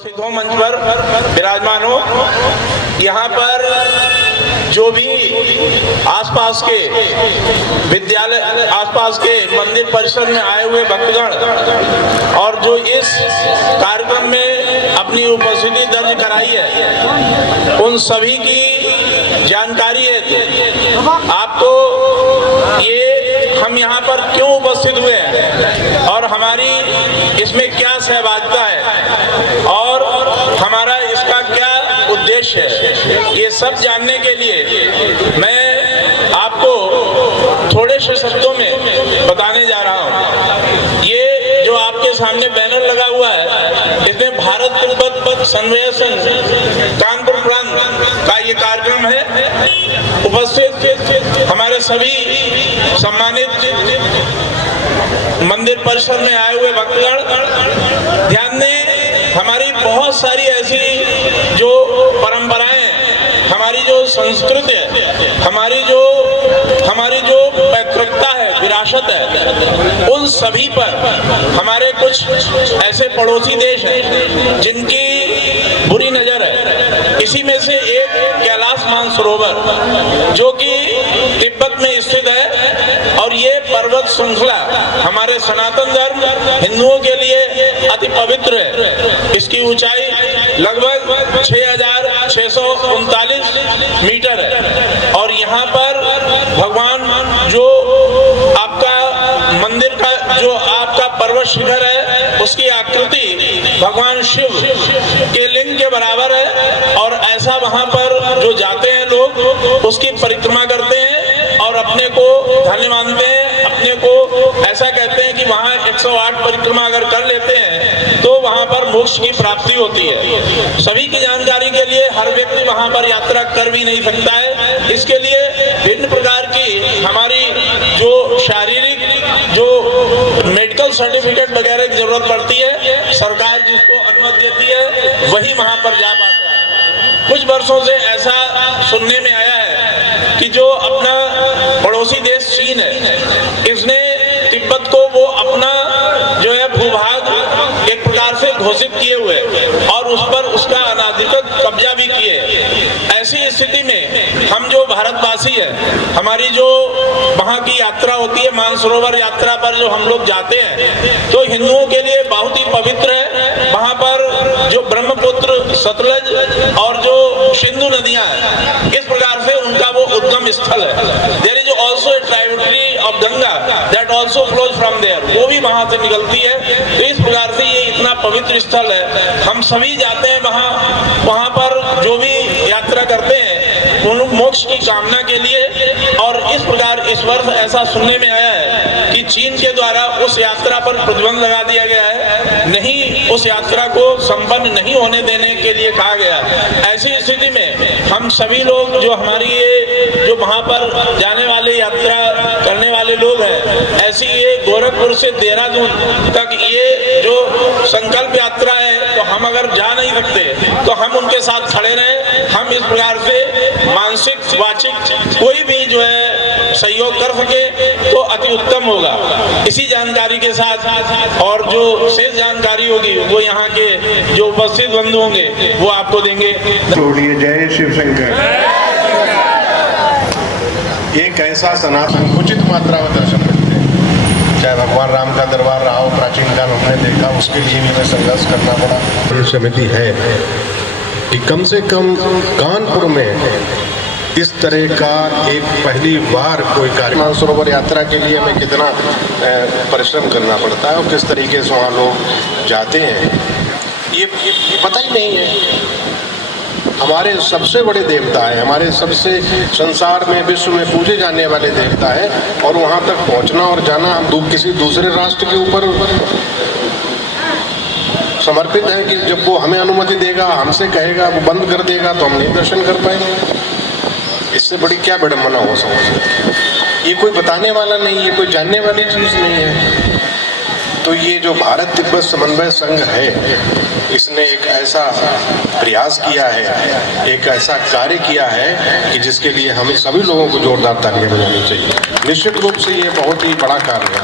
उपस्थित हो, मंच पर विराजमान हो। यहाँ पर जो भी आसपास के विद्यालय, आसपास के मंदिर परिसर में आए हुए भक्तगण और जो इस कार्यक्रम में अपनी उपस्थिति दर्ज कराई है, उन सभी की जानकारी है आपको ये हम यहाँ पर क्यों उपस्थित हुए हैं और हमारी इसमें क्या सहभागिता है और हमारा इसका क्या उद्देश्य है, ये सब जानने के लिए मैं आपको थोड़े से शब्दों में बताने जा रहा हूँ। ये जो आपके सामने बैनर लगा हुआ है, इसमें भारत तिब्बत समन्वय संघ कानपुर प्रांत का ये कार्यक्रम है। उपस्थित हमारे सभी सम्मानित मंदिर परिसर में आए हुए भक्तगण ध्यान दें, हमारी बहुत सारी ऐसी जो परंपराएं, हमारी जो संस्कृति है, हमारी जो पैतृकता है, विरासत है, उन सभी पर हमारे कुछ ऐसे पड़ोसी देश हैं जिनकी बुरी नजर है। इसी में से एक कैलाश मानसरोवर जो कि तिब्बत में स्थित है और ये पर्वत श्रृंखला हमारे सनातन धर्म हिंदुओं के लिए अति पवित्र है। इसकी ऊंचाई लगभग 6,639 मीटर है और यहाँ पर भगवान जो आपका मंदिर का जो आपका पर्वत शिखर है, उसकी आकृति भगवान शिव के लिंग के बराबर है और ऐसा वहाँ पर जो जाते हैं लोग उसकी परिक्रमा करते हैं और अपने को धन्य मानते हैं, अपने को ऐसा कहते हैं कि वहाँ 108 परिक्रमा अगर कर लेते हैं तो वहाँ पर मोक्ष की प्राप्ति होती है। सभी की जानकारी के लिए हर व्यक्ति वहाँ पर यात्रा कर भी नहीं सकता है, इसके लिए भिन्न प्रकार की हमारी जो शारीरिक जो मेडिकल सर्टिफिकेट वगैरह की जरूरत पड़ती है, सरकार जिसको अनुमति देती है वही वहाँ पर जा पाता है। कुछ वर्षों से ऐसा सुनने में आया है कि जो अपना पड़ोसी देश चीन है, इसने तिब्बत को वो अपना जो है भूभाग एक प्रकार से घोषित किए हुए और उस पर उसका अनाधिकृत कब्जा भी किए। ऐसी स्थिति में हम जो भारतवासी है, हमारी जो वहाँ की यात्रा होती है, मानसरोवर यात्रा पर जो हम लोग जाते हैं, तो हिंदुओं के लिए बहुत ही पवित्र है। वहाँ पर जो ब्रह्मपुत्र, सतलज और जो सिंधु नदियाँ हैं, इस प्रकार से उनका वो उद्गम स्थल है। There is also a tributary of Ganga that also flows from there, वो भी वहाँ से निकलती है। तो इस प्रकार से ये इतना पवित्र स्थल है, हम सभी जाते हैं वहाँ पर जो भी यात्रा करते हैं उन मोक्ष की कामना के लिए। और इस प्रकार इस वर्ष ऐसा सुनने में आया है कि चीन के द्वारा उस यात्रा पर प्रतिबंध लगा दिया गया है, नहीं उस यात्रा को संपन्न नहीं होने देने के लिए कहा गया। ऐसी स्थिति में हम सभी लोग जो हमारी ये जो वहाँ पर जाने वाले यात्रा करने वाले लोग हैं, ऐसी ये गोरखपुर से देहरादून तक ये जो संकल्प यात्रा है, तो हम अगर जा नहीं सकते तो हम उनके साथ खड़े रहें। हम इस प्रकार से मानसिक वाचिक कोई भी जो है सहयोग कर सके तो अति उत्तम होगा। इसी जानकारी के साथ और जो शेष जानकारी होगी वो यहाँ के जो उपस्थित बंधु होंगे वो आपको देंगे। जय शिव शंकर। एक ऐसा सनातन उचित मात्रा में दर्शन करते हैं, चाहे भगवान राम का दरबार रहा हो, प्राचीन काल हमने देखा, उसके लिए भी हमें संघर्ष करना पड़ा। समिति है कि कम से कम कानपुर में इस तरह का एक पहली बार कोई कार्य, मानसरोवर यात्रा के लिए हमें कितना परिश्रम करना पड़ता है और किस तरीके से वहाँ लोग जाते हैं ये पता ही नहीं है। हमारे सबसे बड़े देवता है, हमारे सबसे संसार में विश्व में पूजे जाने वाले देवता है और वहाँ तक पहुँचना और जाना हम किसी दूसरे राष्ट्र के ऊपर समर्पित है कि जब वो हमें अनुमति देगा, हमसे कहेगा, वो बंद कर देगा तो हम नहीं दर्शन कर पाएंगे। इससे बड़ी क्या विडंबना हो सकती है। ये कोई बताने वाला नहीं, ये कोई जानने वाली चीज़ नहीं है। तो ये जो भारत तिब्बत समन्वय संघ है, इसने एक ऐसा प्रयास किया है, एक ऐसा कार्य किया है कि जिसके लिए हमें सभी लोगों को जोरदार तालियां बजानी चाहिए। निश्चित रूप से ये बहुत ही बड़ा कार्य है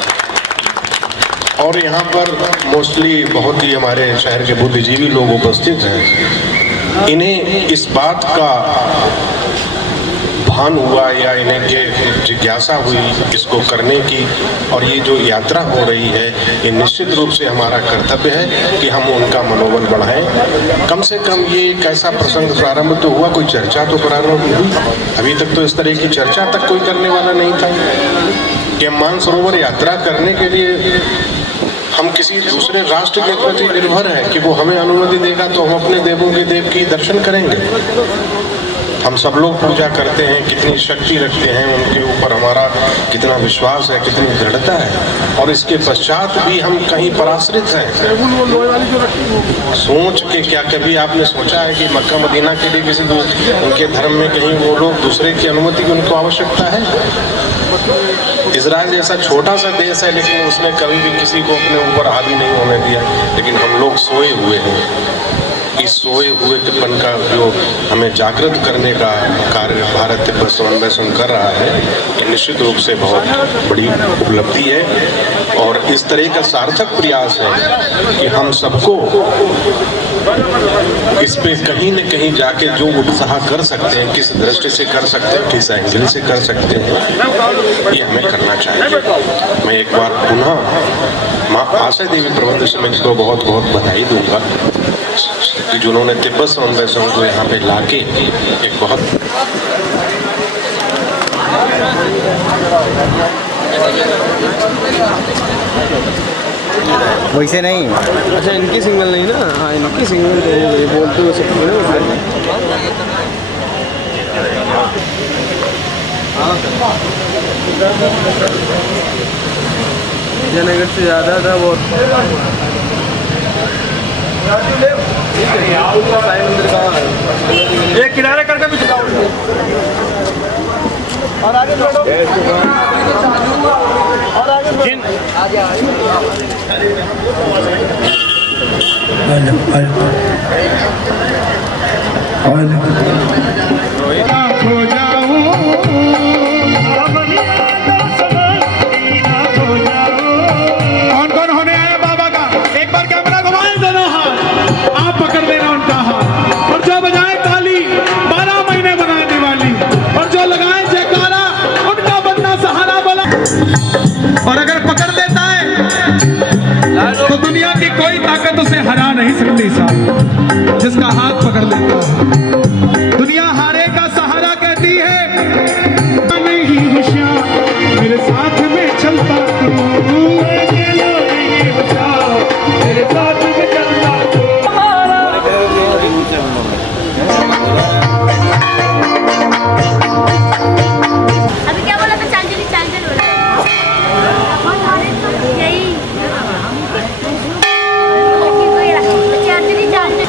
और यहाँ पर मोस्टली बहुत ही हमारे शहर के बुद्धिजीवी लोग उपस्थित हैं। इन्हें इस बात का भान हुआ या इन्हें जिज्ञासा हुई इसको करने की, और ये जो यात्रा हो रही है ये निश्चित रूप से हमारा कर्तव्य है कि हम उनका मनोबल बढ़ाएं। कम से कम ये एक ऐसा प्रसंग प्रारंभ तो हुआ, कोई चर्चा तो प्रारंभ हुई। अभी तक तो इस तरह की चर्चा तक कोई करने वाला नहीं था कि मानसरोवर यात्रा करने के लिए हम किसी दूसरे राष्ट्र के प्रति निर्भर हैं कि वो हमें अनुमति देगा तो हम अपने देवों के देव की दर्शन करेंगे। हम सब लोग पूजा करते हैं, कितनी शक्ति रखते हैं उनके ऊपर, हमारा कितना विश्वास है, कितनी दृढ़ता है, और इसके पश्चात भी हम कहीं पराश्रित हैं। सोच के क्या कभी आपने सोचा है कि मक्का मदीना के लिए किसी को उनके धर्म में कहीं वो लोग दूसरे की अनुमति की उनको आवश्यकता है? इजराइल जैसा छोटा सा देश है लेकिन उसने कभी भी किसी को अपने ऊपर हावी नहीं होने दिया, लेकिन हम लोग सोए हुए हैं। इस सोए हुए पन का जो हमें जागृत करने का कार्य भारत तिब्बत समन्वय संघ कर रहा है, ये निश्चित रूप से बहुत बड़ी उपलब्धि है और इस तरह का सार्थक प्रयास है कि हम सबको इस पे कहीं न कहीं जाके जो उत्साह कर सकते हैं, किस दृष्टि से कर सकते हैं, किस एंगल से कर सकते हैं, ये हमें करना चाहिए। मैं एक बार पुनः माँ आशा देवी प्रबंध समिति को बहुत बहुत बधाई दूंगा कि जिन्होंने तिब्बत समन्वय संघ को यहाँ पे लाके एक बहुत वैसे नहीं। अच्छा, इनकी सिंगल नहीं ना? हाँ, इनकी सिंगल बोलते हुए सकते विजयनगर से ज़्यादा था वो। एक किनारे करके भी और आगे बढ़ो और आगे कौन कौन होने आया बाबा का? एक बार कैमरा घुमाए, दोनों हाथ आप पकड़ देना उनका हाथ, और जो बजाए ताली 12 महीने बनाए दिवाली, और जो लगाए जयकारा उनका बनना सहारा बला। और अगर पकड़ देता है तो दुनिया की कोई ताकत उसे हरा नहीं सकती साहब, जिसका हाथ पकड़ लेता है। दुनिया हारे का सहारा कहती है, नहीं होशियार मेरे साथ में चलता तू, मेरे साथ में चलता तू। अभी क्या बोला था? चांचली चांचल बोला यही चांचली चांचल।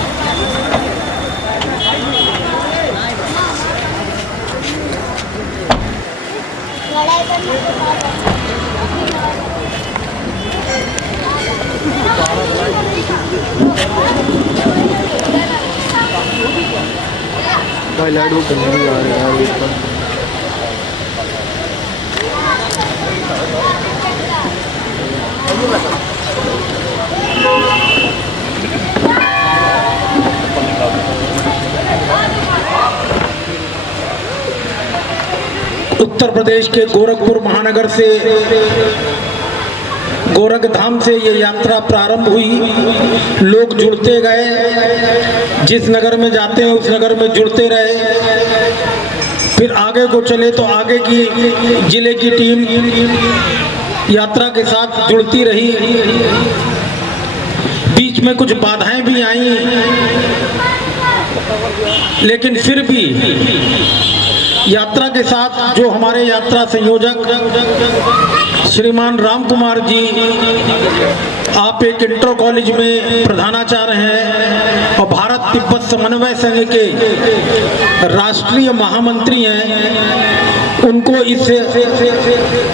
भाई लाडू करने भी आ रहे हैं यार। उत्तर प्रदेश के गोरखपुर महानगर से, गोरखधाम से ये यात्रा प्रारंभ हुई। लोग जुड़ते गए, जिस नगर में जाते हैं उस नगर में जुड़ते रहे। फिर आगे को चले तो आगे की जिले की टीम यात्रा के साथ जुड़ती रही। बीच में कुछ बाधाएं भी आईं, लेकिन फिर भी यात्रा के साथ जो हमारे यात्रा संयोजक श्रीमान राम कुमार जी, आप एक इंटर कॉलेज में प्रधानाचार्य हैं और भारत तिब्बत समन्वय संघ के राष्ट्रीय महामंत्री हैं। उनको इस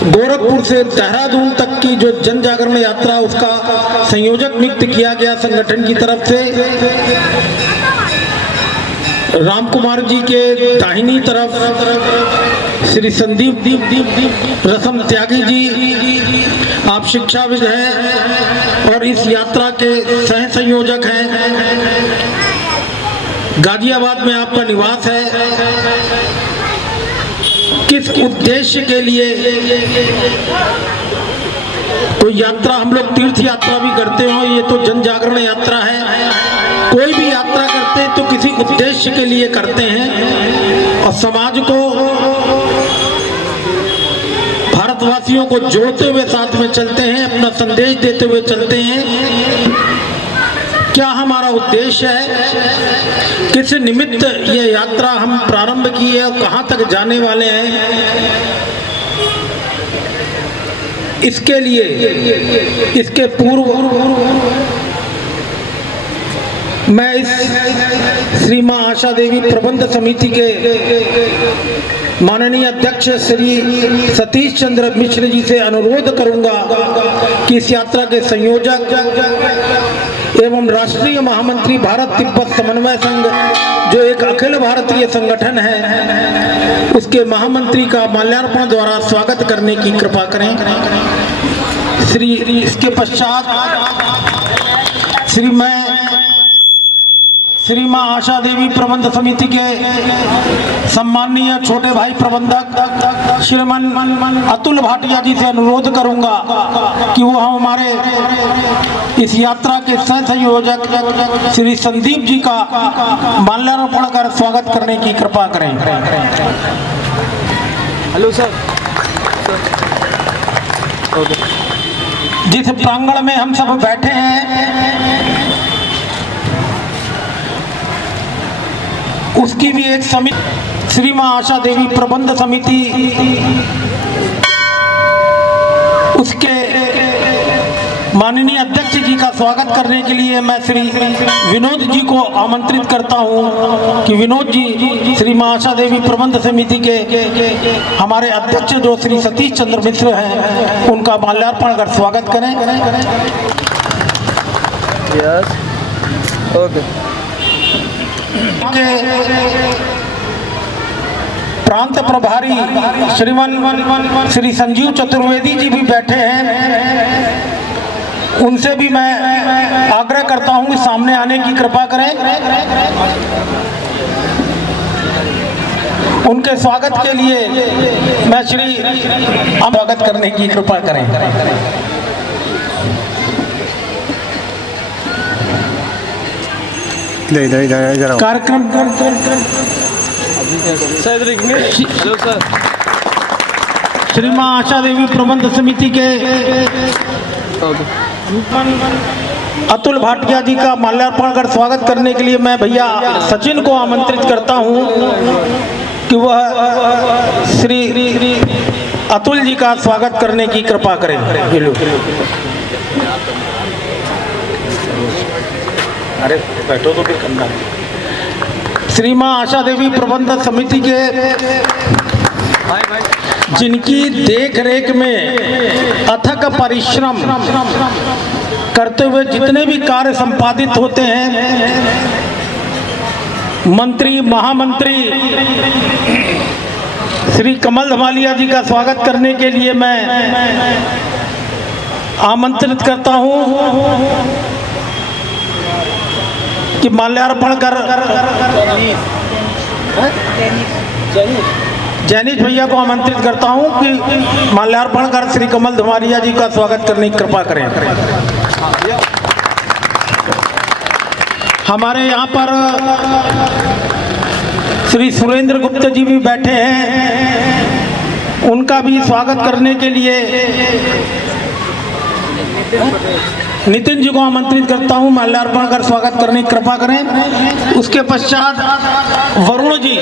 गोरखपुर से देहरादून तक की जो जन जागरण यात्रा उसका संयोजक नियुक्त किया गया संगठन की तरफ से। राम कुमार जी के दाहिनी तरफ श्री संदीप रसम त्यागी जी, आप शिक्षाविद हैं और इस यात्रा के सह संयोजक हैं। गाजियाबाद में आपका निवास है। किस उद्देश्य के लिए तो यात्रा, हम लोग तीर्थ यात्रा भी करते हो, ये तो जन जागरण यात्रा है। कोई भी यात्रा करते हैं तो किसी उद्देश्य के लिए करते हैं और समाज को, भारतवासियों को जोड़ते हुए साथ में चलते हैं, अपना संदेश देते हुए चलते हैं। क्या हमारा उद्देश्य है, किस निमित्त ये यात्रा हम प्रारंभ की है और कहाँ तक जाने वाले हैं, इसके लिए, इसके पूर्व मैं इस श्री मां आशा देवी प्रबंध समिति के माननीय अध्यक्ष श्री सतीश चंद्र मिश्र जी से अनुरोध करूंगा कि इस यात्रा के संयोजक एवं राष्ट्रीय महामंत्री भारत तिब्बत समन्वय संघ, जो एक अखिल भारतीय संगठन है, उसके महामंत्री का माल्यार्पण द्वारा स्वागत करने की कृपा करें। इसके पश्चात श्री मां आशा देवी प्रबंध समिति के सम्माननीय छोटे भाई प्रबंधक श्रीमान अतुल भाटिया जी से अनुरोध करूंगा कि वो हमारे इस यात्रा के सह संयोजक श्री संदीप जी का माल्यार्पण कर स्वागत करने की कृपा करें। Hello sir. जिस प्रांगण में हम सब बैठे हैं उसकी भी एक समिति, श्री मां आशा देवी प्रबंध समिति, उसके माननीय अध्यक्ष जी का स्वागत करने के लिए मैं श्री विनोद जी को आमंत्रित करता हूं कि विनोद जी श्री मां आशा देवी प्रबंध समिति के हमारे अध्यक्ष जो श्री सतीश चंद्र मिश्र हैं, उनका माल्यार्पण कर स्वागत करें। Yes, okay. प्रांत प्रभारी श्रीमान श्री संजीव चतुर्वेदी जी भी बैठे हैं, उनसे भी मैं आग्रह करता हूं कि सामने आने की कृपा करें। उनके स्वागत के लिए मैं स्वागत करने की कृपा करें। कार्यक्रम हेलो सर। श्री मां आशा देवी प्रबंध समिति के अतुल भाटिया जी का माल्यार्पण कर स्वागत करने के लिए मैं भैया सचिन को आमंत्रित करता हूं कि वह श्री अतुल जी का स्वागत करने की कृपा करें। अरे बैठो तो फिर करना। श्री मां आशा देवी प्रबंध समिति के जिनकी देख रेख में अथक परिश्रम करते हुए जितने भी कार्य संपादित होते हैं, मंत्री महामंत्री श्री कमल धमालिया जी का स्वागत करने के लिए मैं आमंत्रित करता हूं कि माल्यार्पण कर जैनिश भैया को आमंत्रित करता हूं कि माल्यार्पण कर श्री कमल धमालिया जी का स्वागत करने की कृपा करें। हमारे यहाँ पर श्री सुरेंद्र गुप्ता जी भी बैठे हैं, उनका भी स्वागत करने के लिए नितिन जी को आमंत्रित करता हूं, माल्यार्पण कर स्वागत करने की कृपा करें। उसके पश्चात वरुण जी,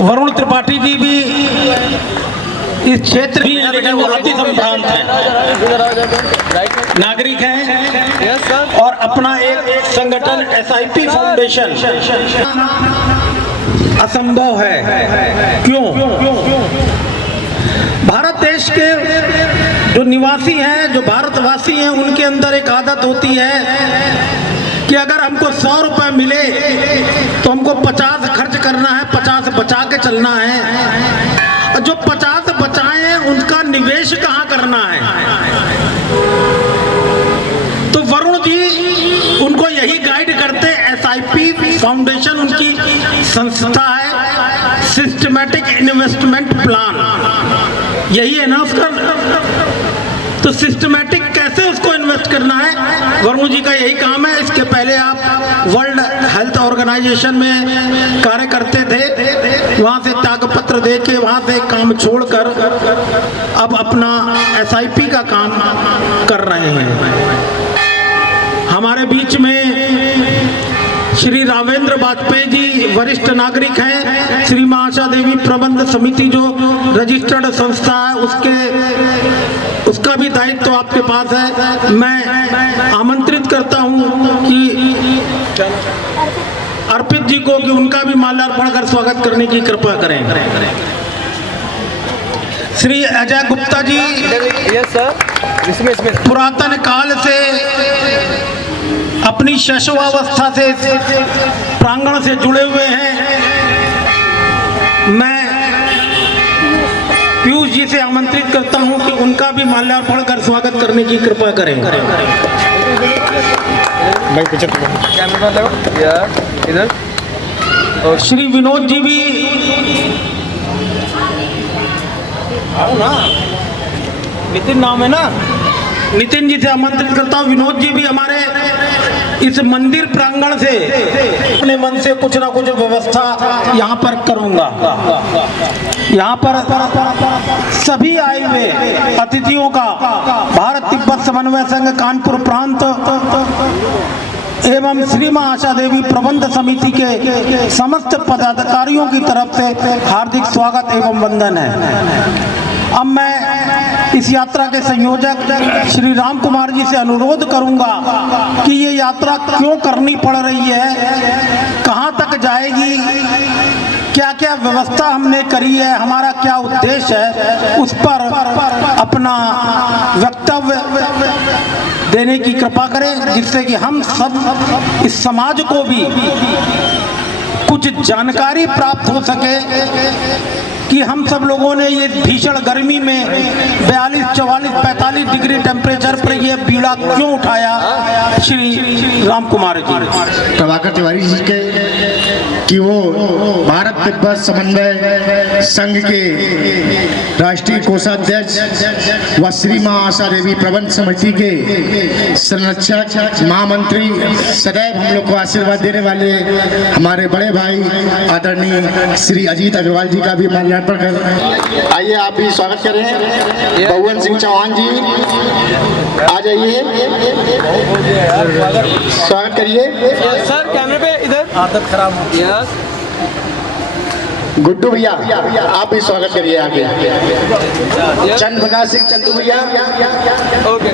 वरुण त्रिपाठी जी भी इस क्षेत्र भी हैं, लेकिन वो अति संभ्रांत हैं, नागरिक हैं और अपना एक संगठन SIP फाउंडेशन असंभव है। क्यों? भारत देश के जो निवासी हैं, जो भारतवासी हैं, उनके अंदर एक आदत होती है कि अगर हमको 100 रुपये मिले तो हमको 50 खर्च करना है, 50 बचा के चलना है। और जो 50 बचाए हैं उनका निवेश कहाँ करना है? तो वरुण जी उनको यही गाइड करते। SIP फाउंडेशन उनकी संस्था है, सिस्टमैटिक इन्वेस्टमेंट प्लान, यही है ना उसका। तो सिस्टमैटिक कैसे उसको इन्वेस्ट करना है, वरुण जी का यही काम है। इसके पहले आप वर्ल्ड हेल्थ ऑर्गेनाइजेशन में कार्य करते थे, वहाँ से त्यागपत्र दे के वहाँ से काम छोड़कर अब अपना SIP का काम कर रहे हैं। हमारे बीच में श्री रावेंद्र वाजपेयी जी वरिष्ठ नागरिक हैं। श्री मां आशा देवी प्रबंध समिति जो रजिस्टर्ड संस्था है उसका भी दायित्व तो आपके पास है। मैं आमंत्रित करता हूं कि अर्पित जी को कि उनका भी माल्यार्पण कर स्वागत करने की कृपा करें। श्री अजय गुप्ता जी यस सर, इसमें पुरातन काल से अपनी शैशवावस्था से प्रांगण से जुड़े हुए हैं। मैं पीयूष जी से आमंत्रित करता हूं कि उनका भी माल्यार्पण कर स्वागत करने की कृपा करें। कैमरा लगाओ यार इधर। और श्री विनोद जी भी आओ ना, नितिन नाम है ना, नितिन जी से आमंत्रित करता हूँ। विनोद जी भी हमारे इस मंदिर प्रांगण से अपने मन से कुछ ना कुछ व्यवस्था यहाँ पर करूँगा। यहाँ पर सभी आए हुए अतिथियों का भारत तिब्बत समन्वय संघ कानपुर प्रांत एवं श्री मां आशा देवी प्रबंध समिति के समस्त पदाधिकारियों की तरफ से हार्दिक स्वागत एवं वंदन है। अब मैं इस यात्रा के संयोजक श्री राम कुमार जी से अनुरोध करूंगा कि ये यात्रा क्यों करनी पड़ रही है, कहां तक जाएगी, क्या क्या व्यवस्था हमने करी है, हमारा क्या उद्देश्य है, उस पर अपना वक्तव्य देने की कृपा करें, जिससे कि हम सब इस समाज को भी कुछ जानकारी प्राप्त हो सके कि हम सब लोगों ने ये भीषण गर्मी में 42, 44, 45 डिग्री टेम्परेचर पर ये बीड़ा क्यों उठाया। श्री राम कुमार जी प्रभाकर तिवारी जी के कि वो भारत तिब्बत समन्वय संघ के राष्ट्रीय कोषाध्यक्ष व श्री मां आशा देवी प्रबंध समिति के संरक्षक महामंत्री, सदैव हम लोग को आशीर्वाद देने वाले हमारे बड़े भाई आदरणीय श्री अजीत अग्रवाल जी का भी माल्यार्पण कर। आइए आप भी स्वागत करें। बहुवन सिंह चौहान जी आ जाइए, स्वागत करिए। सर कैमरे पे इधर आदत खराब होती है। गुड्डू भैया आप भी स्वागत करिए आगे। चंद प्रकाश सिंह चंदू भैया, ओके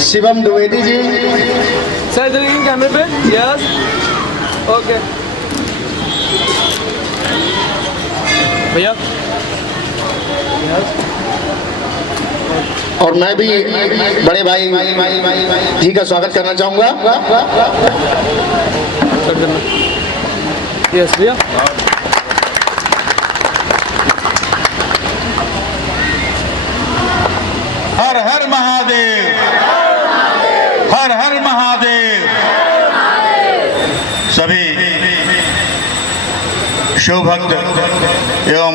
शिवम द्विवेदी जी, सर इधर कैमरे पे, यस ओके भैया। और मैं भी बड़े भाई जी का स्वागत करना चाहूंगा। यस भैया। हर हर महादेव, हर हर महादेव। सभी शिव भक्त एवं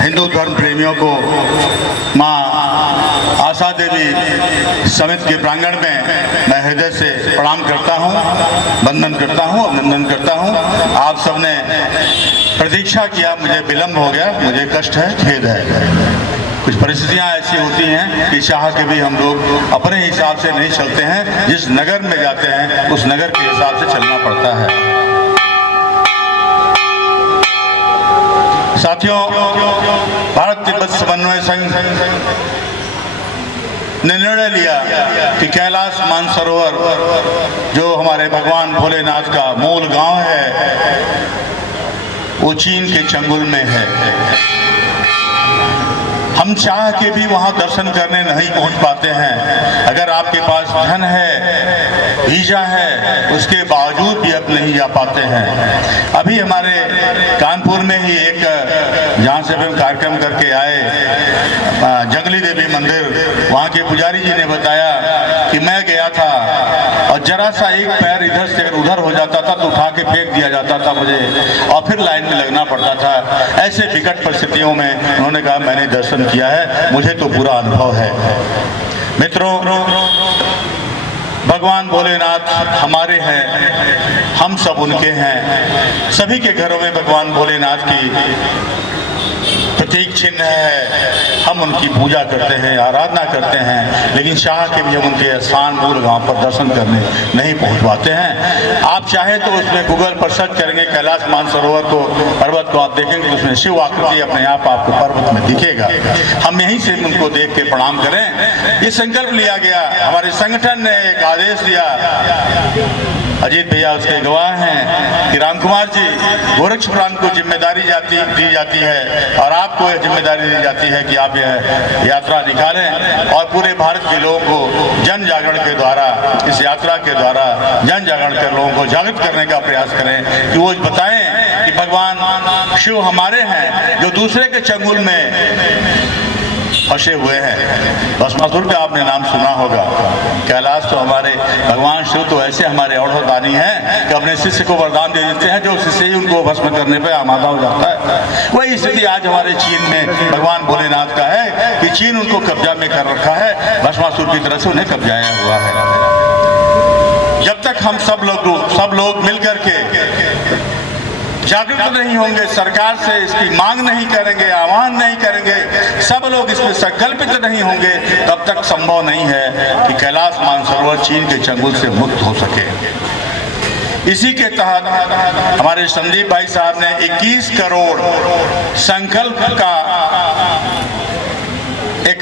हिंदू धर्म प्रेमियों को मां आशा देवी समिति के प्रांगण में मैं हृदय से प्रणाम करता हूं, वंदन करता हूं, अभिनंदन करता हूं। आप सबने प्रतीक्षा किया, मुझे विलंब हो गया, मुझे कष्ट है, खेद है। कुछ परिस्थितियां ऐसी होती हैं कि चाह के भी हम लोग अपने हिसाब से नहीं चलते हैं। जिस नगर में जाते हैं उस नगर के हिसाब से चलना पड़ता है। साथियों, भारत तिब्बत समन्वय संघ ने निर्णय लिया कि कैलाश मानसरोवर जो हमारे भगवान भोलेनाथ का मूल गांव है वो चीन के चंगुल में है। हम चाह के भी वहाँ दर्शन करने नहीं पहुँच पाते हैं। अगर आपके पास धन है, वीजा है, उसके बावजूद भी अब नहीं जा पाते हैं। अभी हमारे कानपुर में ही एक, जहाँ से भी हम कार्यक्रम करके आए, जंगली देवी मंदिर, वहाँ के पुजारी जी ने बताया कि मैं गया था और जरा सा एक पैर इधर से अगर उधर हो जाता था तो उठा के फेंक दिया जाता था मुझे, और फिर लाइन में लगना पड़ता था। ऐसे विकट परिस्थितियों में उन्होंने कहा मैंने दर्शन किया है, मुझे तो पूरा अनुभव है। मित्रों, भगवान भोलेनाथ हमारे हैं, हम सब उनके हैं। सभी के घरों में भगवान भोलेनाथ की प्रतीक चिन्ह है, हम उनकी पूजा करते हैं, आराधना करते हैं, लेकिन चाह के भी हम उनके स्थान मूल गांव पर दर्शन करने नहीं पहुंच पाते हैं। आप चाहें तो उसमें गूगल पर सर्च करेंगे कैलाश मानसरोवर को, पर्वत को आप देखेंगे तो उसमें शिव आकृति अपने आप आपको पर्वत में दिखेगा। हम यहीं से उनको देख के प्रणाम करें। ये संकल्प लिया गया, हमारे संगठन ने एक आदेश दिया, अजीत भैया उसके गवाह हैं कि रामकुमार जी, गोरक्ष पुराण को जिम्मेदारी दी जाती है और आपको यह जिम्मेदारी दी जाती है कि आप यह यात्रा निकालें और पूरे भारत के लोगों को जन जागरण के द्वारा, इस यात्रा के द्वारा जन जागरण कर लोगों को जागृत करने का प्रयास करें कि वो बताएं कि भगवान शिव हमारे हैं जो दूसरे के चंगुल में फंसे हुए हैं। भस्मासुर का आपने नाम सुना होगा। कैलाश तो हमारे भगवान शिव तो ऐसे हमारे औढ़दानी हैं कि अपने शिष्य को वरदान दे देते हैं, जो शिष्य ही उनको भस्म करने पे आमादा हो जाता है। वही स्थिति आज हमारे चीन में भगवान भोलेनाथ का है कि चीन उनको कब्जा में कर रखा है, भस्मासुर की तरफ से उन्हें कब्जाया हुआ है। जब तक हम सब लोग मिलकर के जागरूक नहीं होंगे, सरकार से इसकी मांग नहीं करेंगे, आह्वान नहीं करेंगे, सब लोग इसमें संकल्पित नहीं होंगे, तब तक संभव नहीं है कि कैलाश मानसरोवर चीन के चंगुल से मुक्त हो सके। इसी के तहत हमारे संदीप भाई साहब ने 21 करोड़ संकल्प का एक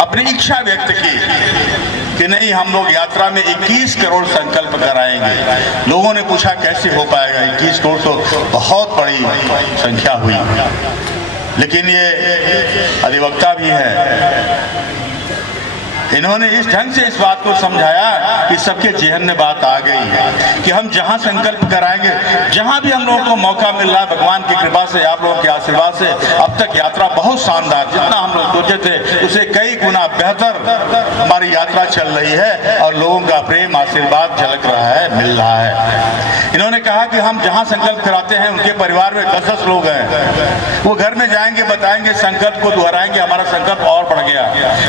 अपनी इच्छा व्यक्त की कि नहीं, हम लोग यात्रा में 21 करोड़ संकल्प कराएंगे। लोगों ने पूछा कैसे हो पाएगा, 21 करोड़ तो बहुत बड़ी संख्या हुई, लेकिन ये अधिवक्ता भी है, इन्होंने इस ढंग से इस बात को समझाया कि सबके जेहन में बात आ गई कि हम जहां संकल्प कराएंगे, जहां भी हम लोगों को मौका मिल रहा है, भगवान की कृपा से, आप लोगों के आशीर्वाद से अब तक यात्रा बहुत शानदार, जितना हम लोग सोचे थे उससे कई गुना बेहतर हमारी यात्रा चल रही है और लोगों का प्रेम आशीर्वाद झलक रहा है, मिल रहा है। इन्होंने कहा कि हम जहां संकल्प कराते हैं उनके परिवार में 10-10 लोग हैं, वो घर में जाएंगे, बताएंगे, संकल्प को दोहराएंगे, हमारा संकल्प और बढ़ गया,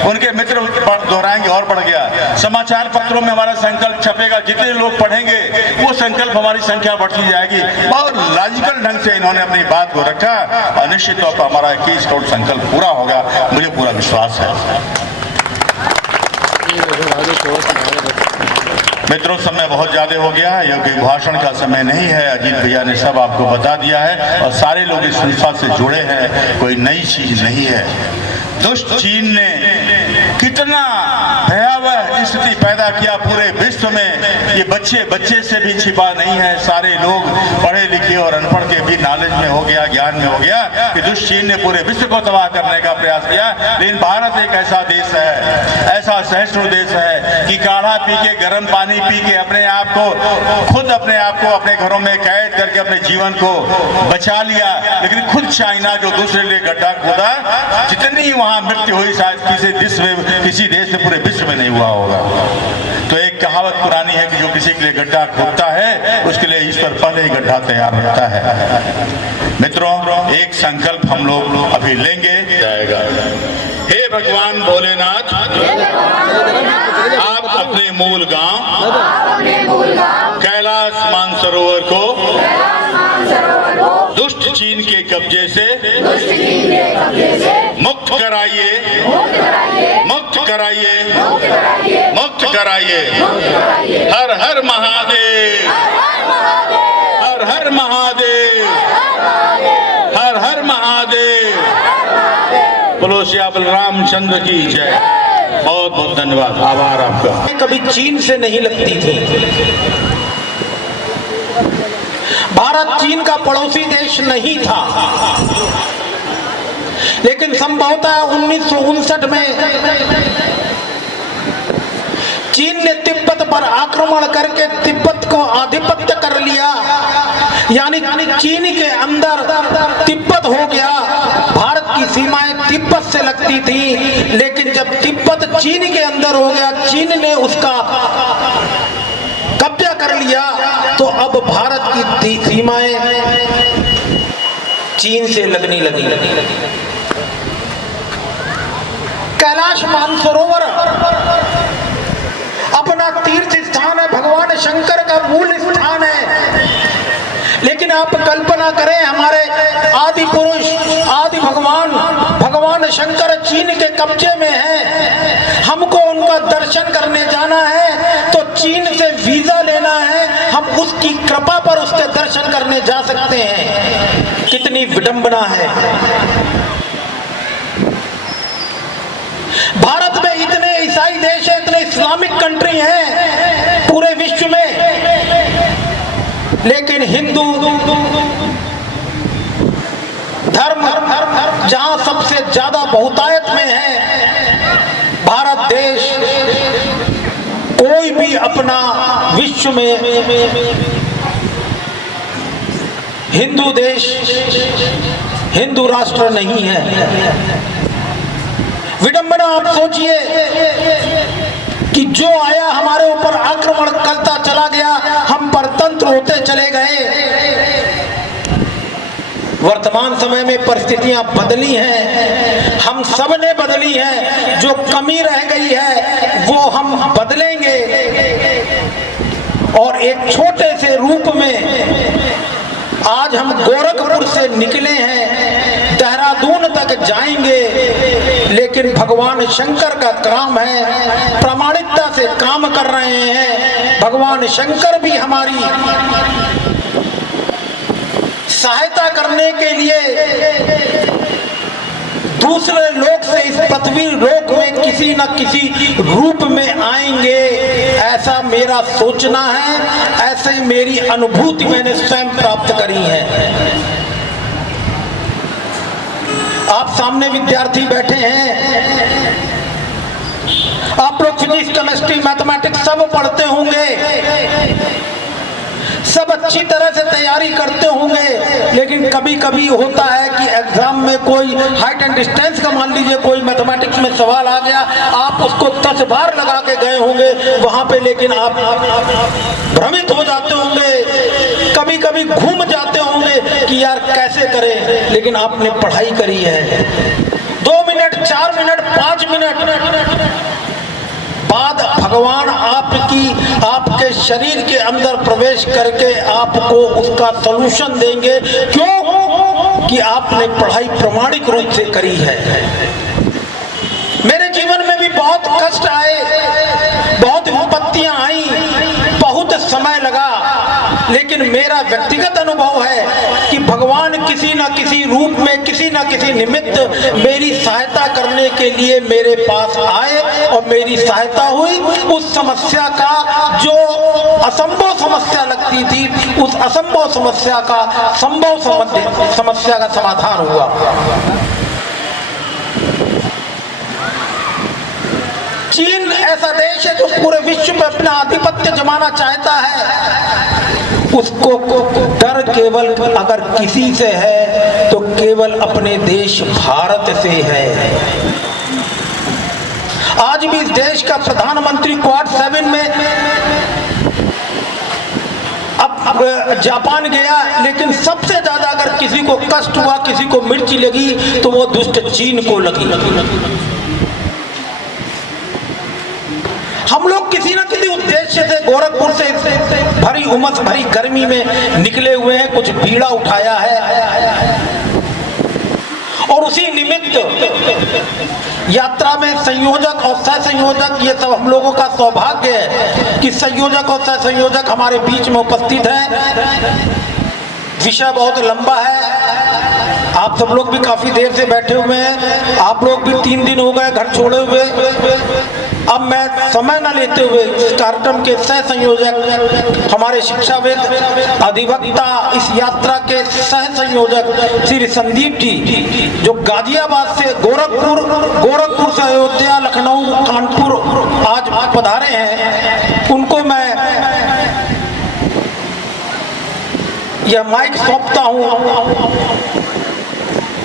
उनके मित्र दोहराएंगे और बढ़ गया, समाचार पत्रों में हमारा संकल्प छपेगा, जितने लोग पढ़ेंगे वो संकल्प हमारी संख्या बढ़ती जाएगी। बहुत लॉजिकल ढंग से इन्होंने अपनी बात को रखा और निश्चित तौर पर हमारा 21 करोड़ संकल्प पूरा होगा, मुझे पूरा विश्वास है। मित्रों, समय बहुत ज्यादा हो गया है, यह भाषण का समय नहीं है, अजीत भैया ने सब आपको बता दिया है और सारे लोग इस संस्था से जुड़े हैं, कोई नई चीज नहीं है। दुष्ट चीन ने कितना भयावह स्थिति पैदा किया पूरे विश्व में, ये बच्चे से भी छिपा नहीं है, सारे लोग पढ़े लिखे और अनपढ़ के भी नॉलेज में हो गया, ज्ञान में हो गया कि दुष्ट चीन ने पूरे विश्व को तबाह करने का प्रयास किया। लेकिन भारत एक ऐसा देश है, ऐसा सहिष्णु देश है कि काढ़ा पी के, गर्म पानी पी के अपने आप को खुद अपने घरों में कैद करके अपने जीवन को बचा लिया। लेकिन खुद चाइना जो दूसरे लिए गड्ढा खोदा, जितनी वहां मृत्यु हुई शायद किसी देश में पूरे विश्व में नहीं हुआ होगा। तो एक कहावत पुरानी है कि जो किसी के लिए गड्ढा खोदता है उसके लिए ईश्वर पहले ही गड्ढा तैयार रखता है। मित्रों, एक संकल्प हम लोग अभी लेंगे जाएगा। हे भगवान भोलेनाथ, आप अपने मूल गांव कैलाश मानसरोवर को दुष्ट चीन के कब्जे से मुक्त कराइए, मुक्त कराइए, मुक्त कराइए। हर हर महादेव, हर हर महादेव, हर हर महादेव। बोलो श्री रामचंद्र की जय। बहुत बहुत धन्यवाद, आभार आपका। कभी चीन से नहीं लगती थी। भारत चीन का पड़ोसी देश नहीं था। लेकिन संभवतः 1959 में चीन ने तिब्बत पर आक्रमण करके तिब्बत को आधिपत्य कर लिया, यानी चीन के अंदर तिब्बत हो गया। भारत की सीमाएं तिब्बत से लगती थी, लेकिन जब तिब्बत चीन के अंदर हो गया, चीन ने उसका कब्जा कर लिया, तो अब भारत की सीमाएं चीन से लगने लगी। कैलाश मानसरोवर अपना तीर्थ स्थान है, भगवान शंकर का मूल स्थान है। लेकिन आप कल्पना करें, हमारे आदि पुरुष आदि भगवान शंकर चीन के कब्जे में हैं। हमको उनका दर्शन करने जाना है तो चीन से वीजा लेना है, हम उसकी कृपा पर उसके दर्शन करने जा सकते हैं। कितनी विडंबना है। भारत में इतने ईसाई देश हैं, इतने इस्लामिक कंट्री हैं पूरे विश्व में, लेकिन हिंदू धर्म जहां सबसे ज्यादा बहुतायत में है, भारत देश कोई भी अपना विश्व में हिंदू देश, हिंदू राष्ट्र नहीं है। विडंबना। आप सोचिए कि जो आया हमारे ऊपर आक्रमण करता चला गया, हम परतंत्र होते चले गए। वर्तमान समय में परिस्थितियां बदली हैं, हम सब ने बदली हैं। जो कमी रह गई है वो हम बदलेंगे, और एक छोटे से रूप में आज हम गोरखपुर से निकले हैं, देहरादून तक जाएंगे, लेकिन भगवान शंकर का काम है, प्रामाणिकता से काम कर रहे हैं। भगवान शंकर भी हमारी सहायता करने के लिए दूसरे लोक से इस पृथ्वी लोक में किसी न किसी रूप में आएंगे, ऐसा मेरा सोचना है, ऐसे ही मेरी अनुभूति मैंने स्वयं प्राप्त करी है। आप सामने विद्यार्थी बैठे हैं, आप लोग फिजिक्स, केमिस्ट्री, मैथमेटिक्स सब पढ़ते होंगे, सब अच्छी तरह से तैयारी करते होंगे, लेकिन कभी कभी होता है कि एग्जाम में कोई हाइट एंड डिस्टेंस का मान लीजिए कोई मैथमेटिक्स में सवाल आ गया, आप उसको 10 बार लगा के गए होंगे वहां पे, लेकिन आप भ्रमित हो जाते होंगे, कभी कभी घूम जाते होंगे कि यार कैसे करें, लेकिन आपने पढ़ाई करी है। 2 मिनट, 4 मिनट, 5 मिनट बाद भगवान आपके शरीर के अंदर प्रवेश करके आपको उसका सलूशन देंगे। क्यों? कि आपने पढ़ाई प्रामाणिक रूप से करी है। मेरे जीवन में भी बहुत कष्ट आए, बहुत विपत्तियां आई, बहुत समय लगा, लेकिन मेरा व्यक्तिगत अनुभव है कि भगवान किसी न किसी रूप में, किसी न किसी निमित्त मेरी सहायता करने के लिए मेरे पास आए और मेरी सहायता हुई। उस समस्या का जो असंभव समस्या लगती थी, उस असंभव समस्या का संभव समस्या का समाधान हुआ। चीन ऐसा देश है जो पूरे विश्व में अपना आधिपत्य जमाना चाहता है। उसको डर केवल अगर किसी से है तो केवल अपने देश भारत से है। आज भी इस देश का प्रधानमंत्री क्वाड 7 में अब जापान गया, लेकिन सबसे ज्यादा अगर किसी को कष्ट हुआ, किसी को मिर्ची लगी, तो वो दुष्ट चीन को लगी। हम लोग किसी न किसी उद्देश्य से गोरखपुर से भरी उमस भरी गर्मी में निकले हुए हैं, कुछ पीड़ा उठाया है, और उसी निमित्त यात्रा में संयोजक और सह संयोजक, ये सब हम लोगों का सौभाग्य है कि संयोजक और सह संयोजक हमारे बीच में उपस्थित हैं। विषय बहुत लंबा है। आप सब लोग भी काफी देर से बैठे हुए हैं, आप लोग भी 3 दिन हो गए घर छोड़े हुए। अब मैं समय न लेते हुए इस कार्यक्रम के सह संयोजक हमारे शिक्षाविद अधिवक्ता, इस यात्रा के सह संयोजक श्री संदीप जी, जो गाजियाबाद से गोरखपुर से अयोध्या, लखनऊ, कानपुर आज पधारे हैं, उनको मैं यह माइक सौंपता हूं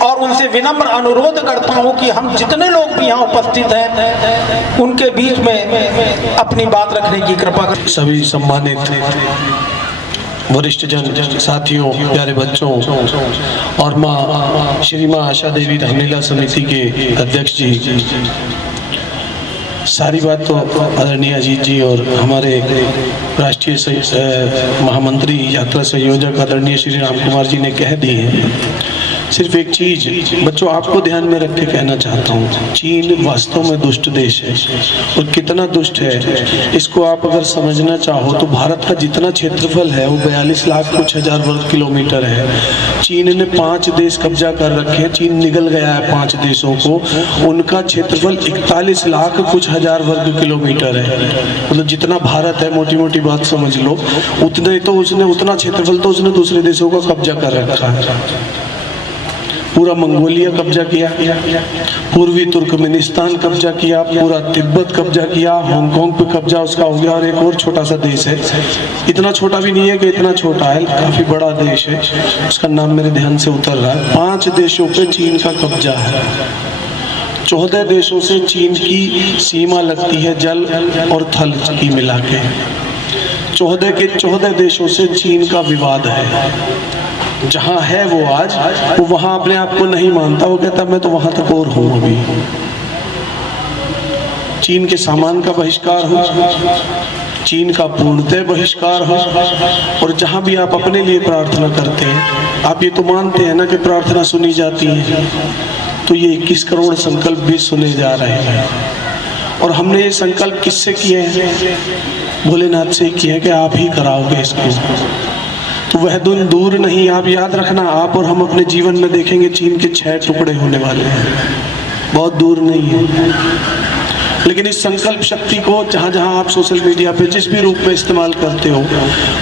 और उनसे विनम्र अनुरोध करता हूं कि हम जितने लोग भी यहाँ उपस्थित हैं उनके बीच में अपनी बात रखने की कृपा करें। सभी सम्मानित वरिष्ठ जन साथियों, प्यारे बच्चों और माँ श्री माँ आशा देवी रामलीला समिति के अध्यक्ष जी, सारी बात तो आदरणीय अजीत जी और हमारे राष्ट्रीय महामंत्री यात्रा संयोजक आदरणीय श्री राम कुमार जी ने कह दी है। सिर्फ एक चीज बच्चों आपको ध्यान में रख के कहना चाहता हूँ, चीन वास्तव में दुष्ट देश है और कितना दुष्ट है इसको आप अगर समझना चाहो तो भारत का जितना क्षेत्रफल है वो 42 लाख कुछ हजार वर्ग किलोमीटर है। चीन ने 5 देश कब्जा कर रखे हैं, चीन निगल गया है 5 देशों को, उनका क्षेत्रफल 41 लाख कुछ हजार वर्ग किलोमीटर है। मतलब जितना भारत है, मोटी मोटी बात समझ लो, उतने तो उसने उतना क्षेत्रफल तो उसने दूसरे देशों का कब्जा कर रखा है। पूरा मंगोलिया कब्जा किया, पूर्वी तुर्कमेनिस्तान कब्जा किया, पूरा तिब्बत कब्जा किया, हांगकांग पे कब्जा उसका हो गया, और एक और छोटा सा देश है, इतना छोटा भी नहीं है कि इतना छोटा है, काफी बड़ा देश है, उसका नाम मेरे ध्यान से उतर रहा है। 5 देशों पे चीन का कब्जा है। 14 देशों से चीन की सीमा लगती है, जल और थल की मिला के। 14 के 14 देशों से चीन का विवाद है। जहां है वो आज, वो वहां अपने आप को नहीं मानता, वो कहता मैं तो वहां तक और हूं अभी। चीन के सामान का बहिष्कार हो, चीन का पूर्णतः बहिष्कार हो, और जहां भी आप अपने लिए प्रार्थना करते हैं, आप ये तो मानते हैं ना कि प्रार्थना सुनी जाती है, तो ये 21 करोड़ संकल्प भी सुने जा रहे हैं। और हमने ये संकल्प किससे किए हैं? भोलेनाथ से किए कि आप ही कराओगे इसको। तो वह दिन दूर नहीं, आप याद रखना, आप और हम अपने जीवन में देखेंगे चीन के 6 टुकड़े होने वाले हैं, बहुत दूर नहीं है। लेकिन इस संकल्प शक्ति को जहां जहां आप सोशल मीडिया पे जिस भी रूप में इस्तेमाल करते हो,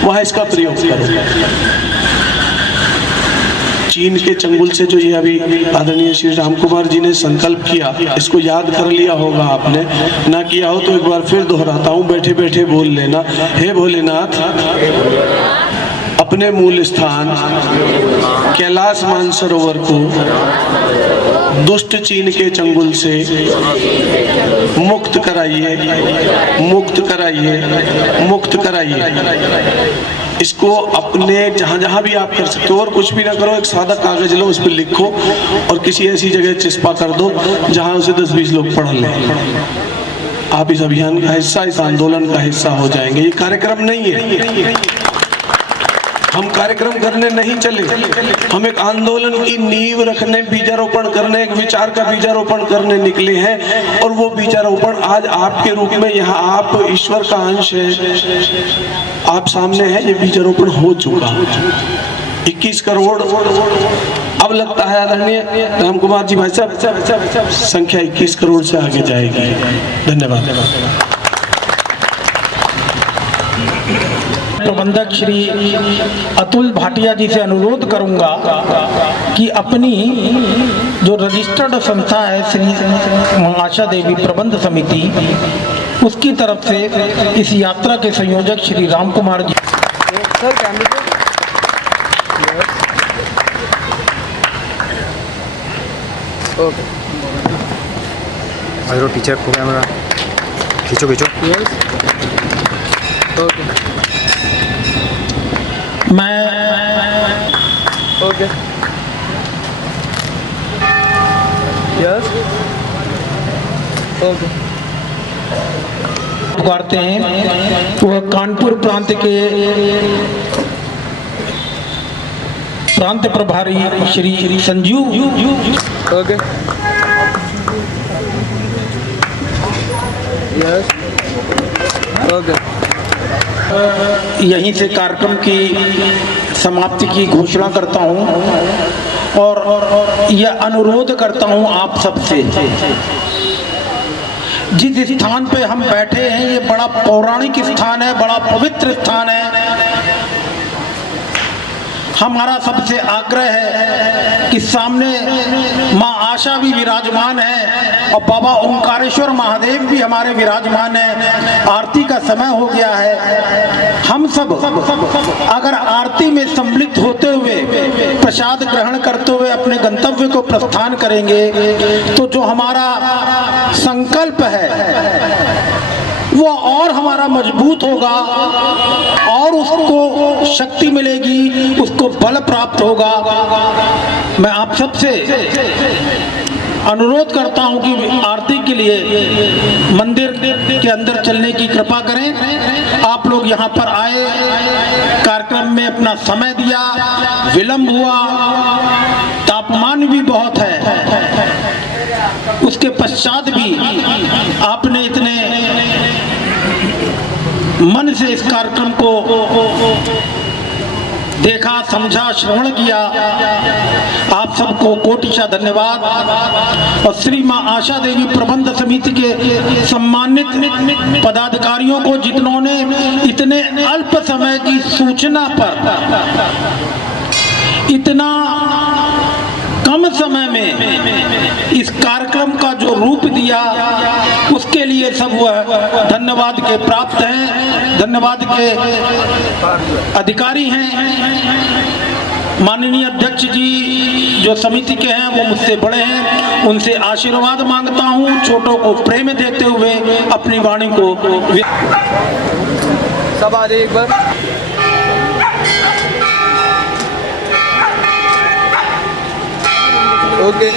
वहां इसका प्रयोग करो। चीन के चंगुल से जो ये अभी आदरणीय श्री राम कुमार जी ने संकल्प किया, इसको याद कर लिया होगा आपने, ना किया हो तो एक बार फिर दोहराता हूँ, बैठे बैठे बोल लेना, हे भोलेनाथ, अपने मूल स्थान कैलाश मानसरोवर को दुष्ट चीन के चंगुल से मुक्त कराइए, मुक्त कराइए, मुक्त कराइए। इसको अपने जहां जहां भी आप कर सकते हो, और कुछ भी ना करो, एक सादा कागज लो, उस पर लिखो और किसी ऐसी जगह चिस्पा कर दो जहां उसे 10-20 लोग पढ़ लें। आप इस अभियान का हिस्सा, इस आंदोलन का हिस्सा हो जाएंगे। ये कार्यक्रम नहीं है, हम कार्यक्रम करने नहीं चले, हम एक आंदोलन की नींव रखने, बीजारोपण करने, एक विचार का बीजारोपण करने निकले हैं। और वो बीजारोपण आज आपके रूप में, यहाँ आप ईश्वर का अंश है, आप सामने है, ये बीजारोपण हो चुका। 21 करोड़ अब लगता है आदरणीय राम कुमार जी भाई साहब, संख्या 21 करोड़ से आगे जाएगी। धन्यवाद। प्रबंधक श्री अतुल भाटिया जी से अनुरोध करूंगा कि अपनी जो रजिस्टर्ड संस्था है श्री आशा देवी प्रबंध समिति, उसकी तरफ से इस यात्रा के संयोजक श्री राम कुमार जी। टीचर को कैमरा खींचो खींचो। मैं ओके यस ओके पुकारते हैं, वह कानपुर प्रांत के प्रांत प्रभारी Shri Sanju. Okay yes okay यहीं से कार्यक्रम की समाप्ति की घोषणा करता हूं और यह अनुरोध करता हूं आप सबसे, जिस स्थान पे हम बैठे हैं ये बड़ा पौराणिक स्थान है, बड़ा पवित्र स्थान है। हमारा सबसे आग्रह है कि सामने माँ आशा भी विराजमान है और बाबा ओंकारेश्वर महादेव भी हमारे विराजमान है। आरती का समय हो गया है। हम सब अगर आरती में सम्मिलित होते हुए प्रसाद ग्रहण करते हुए अपने गंतव्य को प्रस्थान करेंगे तो जो हमारा संकल्प है वो और हमारा मजबूत होगा और उसको शक्ति मिलेगी, उसको बल प्राप्त होगा। मैं आप सबसे अनुरोध करता हूं कि आरती के लिए मंदिर के अंदर चलने की कृपा करें। आप लोग यहां पर आए, कार्यक्रम में अपना समय दिया, विलंब हुआ, तापमान भी बहुत है, उसके पश्चात भी आपने इतने मन से इस कार्यक्रम को देखा, समझा, श्रवण किया। आप सबको कोटिशा धन्यवाद। और श्री माँ आशा देवी प्रबंध समिति के सम्मानित पदाधिकारियों को जिन्होंने इतने अल्प समय की सूचना पर इतना कम समय में इस कार्यक्रम का जो रूप दिया उसके लिए सब वह धन्यवाद के प्राप्त हैं, धन्यवाद के अधिकारी हैं। माननीय अध्यक्ष जी जो समिति के हैं वो मुझसे बड़े हैं, उनसे आशीर्वाद मांगता हूं, छोटों को प्रेम देते हुए अपनी वाणी को सब आ जाइए एक बार। ओके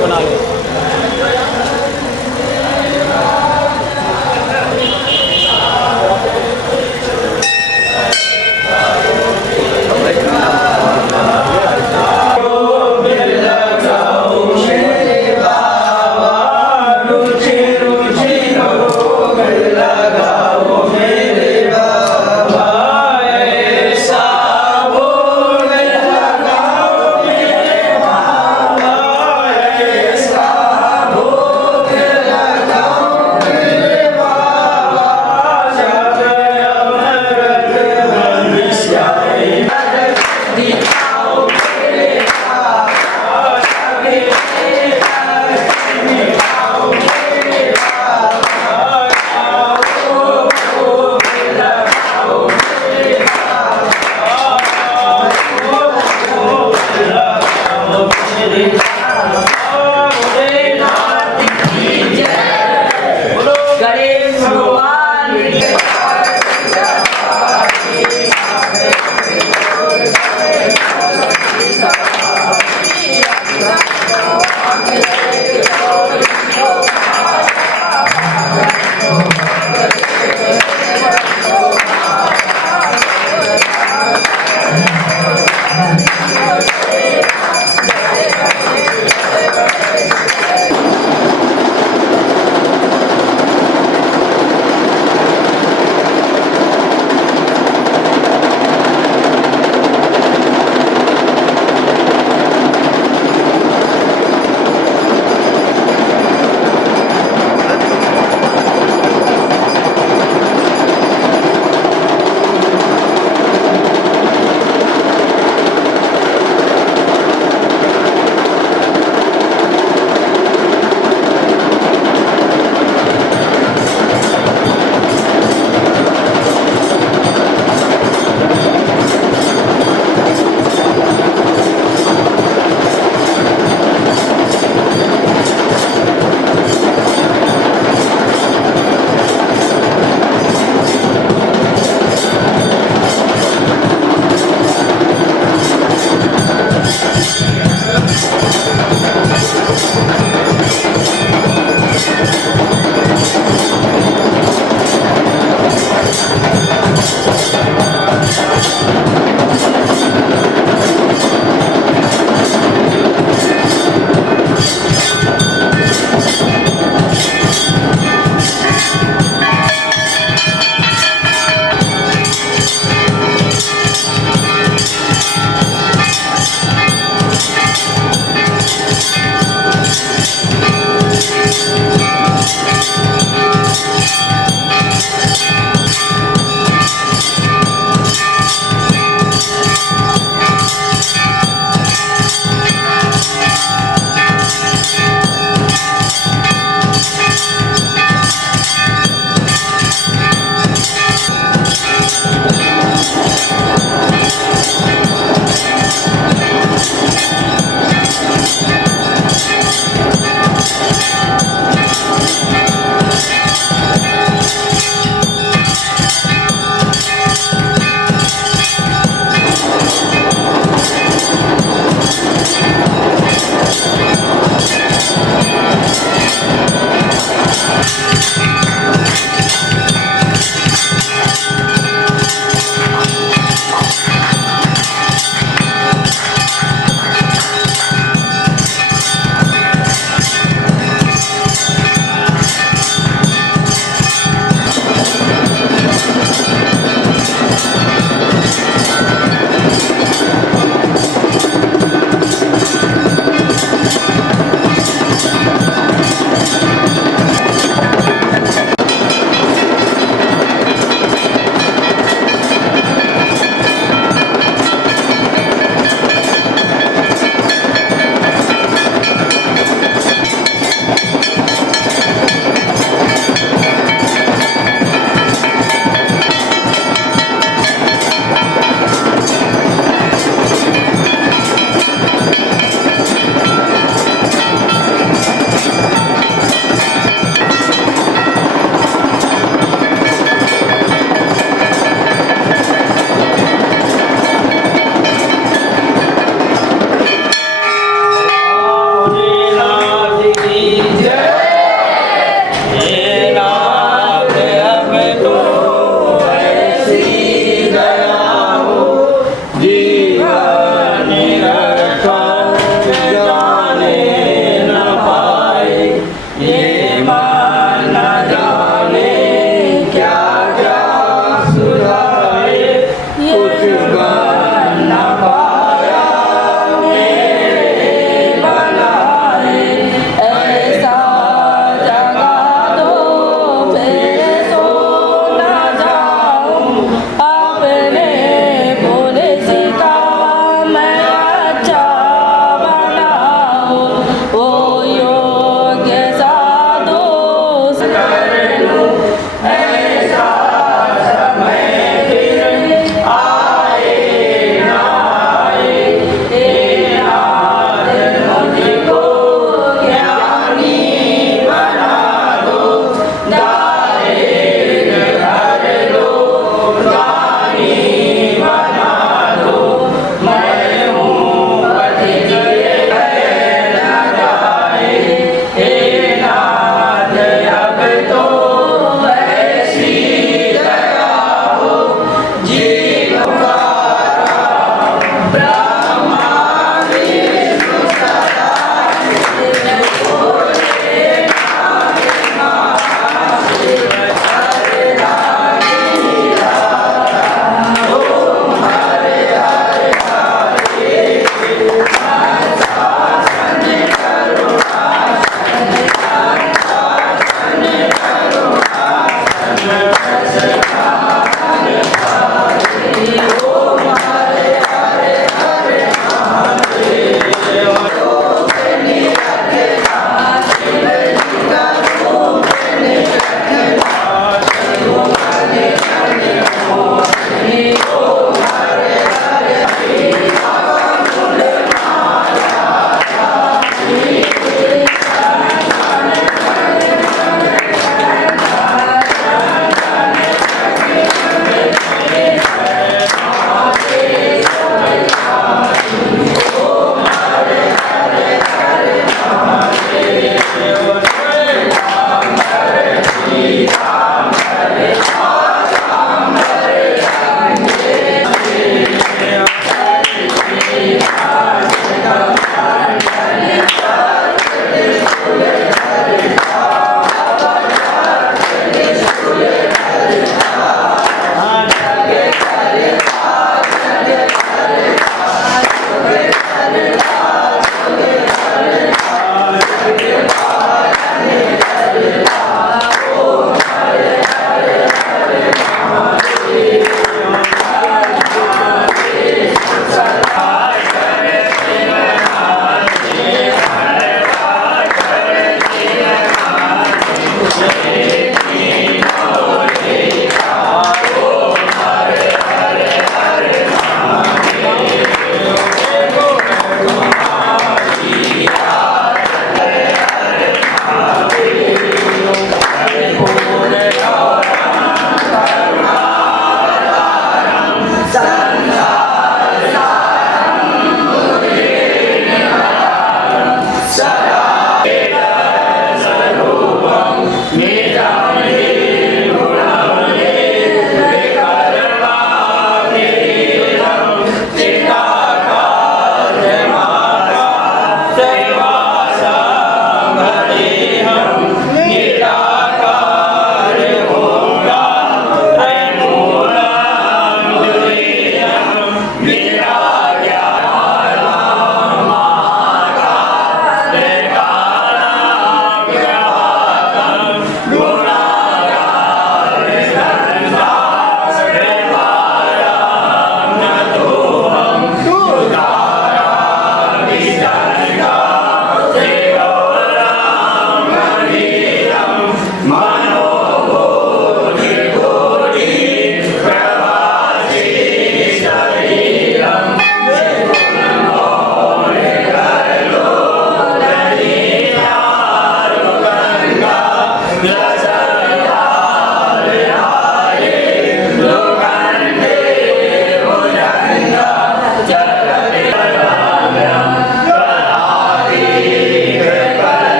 बना लो। लगाओ मेरे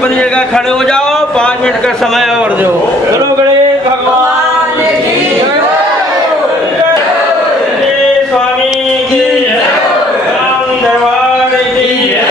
बनिएगा, खड़े हो जाओ, 5 मिनट का समय और दो। चलो गणेश भगवान की जय, स्वामी की जय, राम दरबार की जय।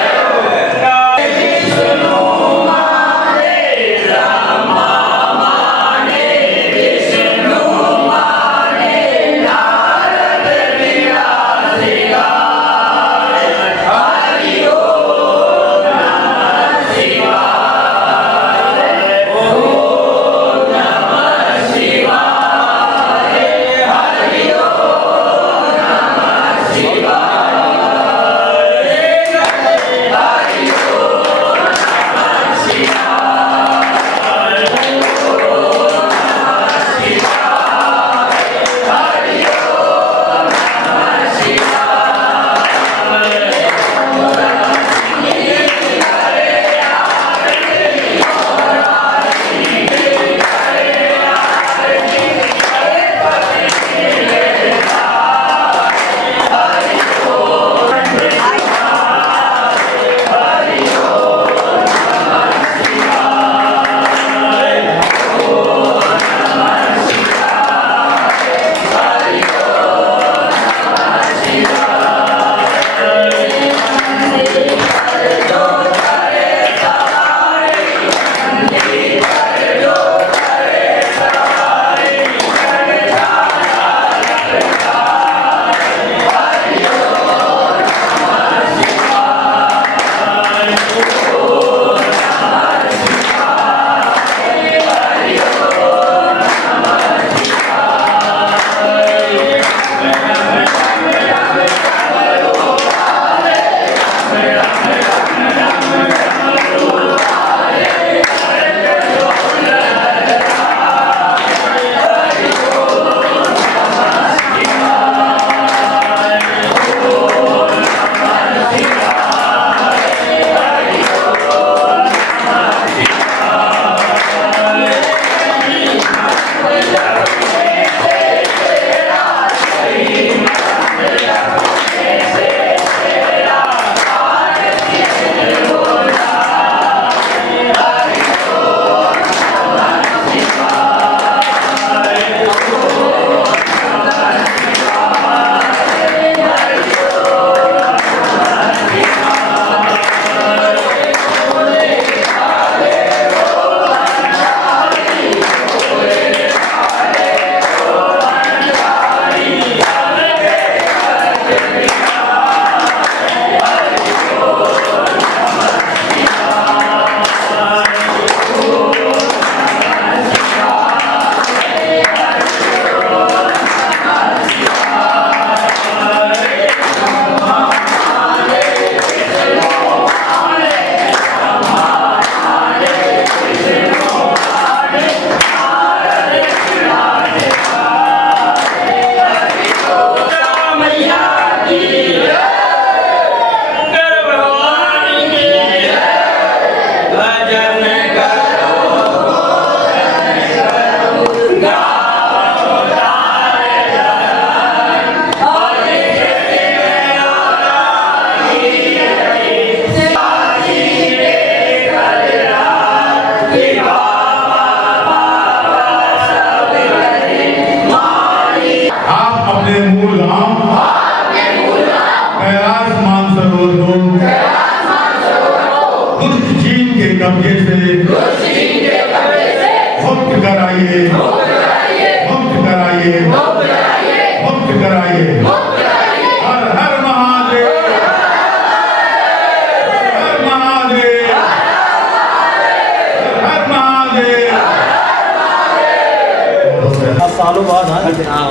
कब्जे से मुक्त कराइए, मुक्त कराइए, मुक्त कराइए। हर हर महादेव, हर महादेव, हर महादेव। सालों बाद हाँ